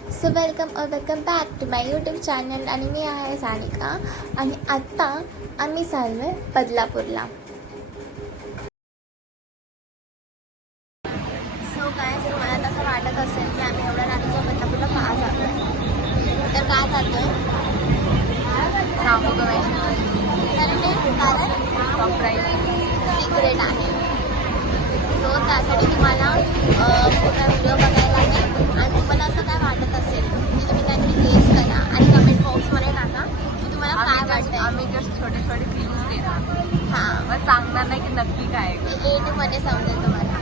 So welcome back to my YouTube channel. आणि मी आहे सानिका आणि आत्ता आम्ही चाललो आहे बदलापूरला. सो काय मला तसं वाटत असेल की आम्ही एवढ्या रात्रीच्या बदलापूरला का जातो आहे, तर का जातो आहे सांगू कारण सिक्रेट आहे. सो त्यासाठी तुम्हाला पूर्ण व्हिडिओ बघायला आहे. आणि तुम्हाला असं काय वाटत असेल की तुम्ही त्यांनी गेस करा आणि कमेंट बॉक्समध्ये टाका की तुम्हाला काय वाटतं. आम्ही जस्ट छोटे छोटे क्लिप्स देणार. हां, मग सांगणार नाही की नक्की काय आहे. मध्ये समजेल तुम्हाला.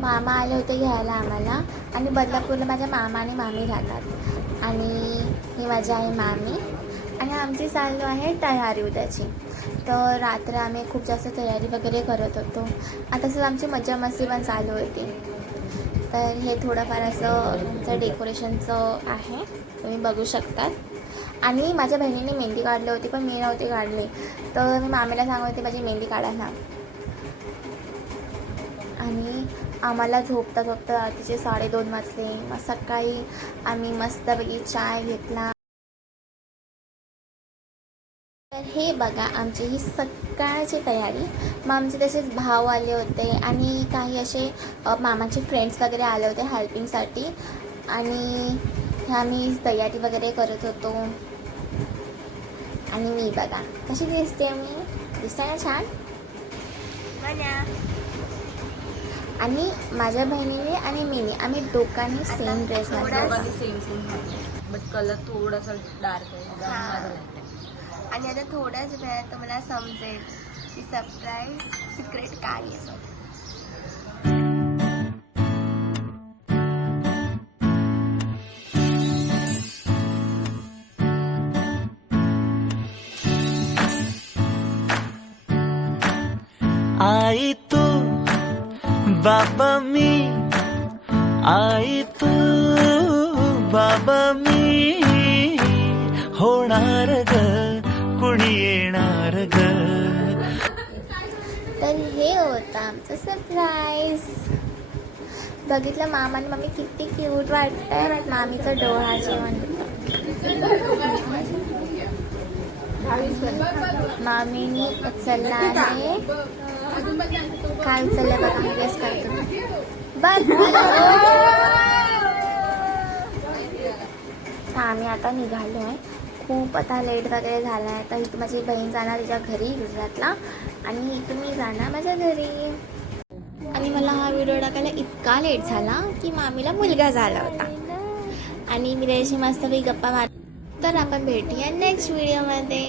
मामा आले होते घ्यायला आम्हाला आणि बदलापूरला माझ्या मामा आणि मामी राहतात. आणि ही माझी आहे मामी आणि आमची चालू आहे तयारी उद्याची. तर रात्र आम्ही खूप जास्त तयारी वगैरे करत होतो. आता तसंच आमची मजा मस्ती पण चालू होती. तर हे थोडंफार असं आमचं डेकोरेशनचं आहे, तुम्ही बघू शकतात. आणि माझ्या बहिणीने मेहंदी काढली होती पण मी नव्हती काढली, तर मी मामीला सांगत होते माझी मेहंदी काढायला. आणि आम्हाला झोपता झोपता रात्रीचे 2:30 वाजले. मग सकाळी आम्ही मस्तपैकी चाय घेतला. तर हे बघा आमची ही सकाळची तयारी. मग आमचे तसेच भाव आले होते आणि काही असे मामाचे फ्रेंड्स वगैरे आले होते हेल्पिंगसाठी. आणि आम्ही तयारी वगैरे करत होतो. आणि मी बघा कशी दिसते, मी दिसायला छान. आणि माझ्या बहिणीने आणि मीने आम्ही दोघांनी सेम ड्रेस घातला. सेम बट कलर थोडासा डार्क आहे. आणि आता थोड्याच वेळात तुम्हाला समजेल की सरप्राईज सिक्रेट काय आहे. आई तू बाबा मी, आई तू बाबा मी, होणार ग कुणी येणार ग. तर हे होतं आमचं सरप्राईज. बघितलं मामा आणि मम्मी किती क्यूट वाटतंय. मामीचं डोळा जेवण, मामीनी उचलला आहे. काय उचललं बघा, गेस करतो बघ. आम्ही आता निघालो आहे. खूप आता लेट वगैरे झाला आहे. तर इथं माझी बहीण जाणार तिच्या घरी गुजरातला आणि इथं मी जाणार माझ्या घरी. आणि मला हा व्हिडिओ टाकायला इतका लेट झाला की मामीला मुलगा झाला होता आणि मी त्याची मस्तपैकी गप्पा मार. तर आपण भेटूया नेक्स्ट व्हिडिओमध्ये.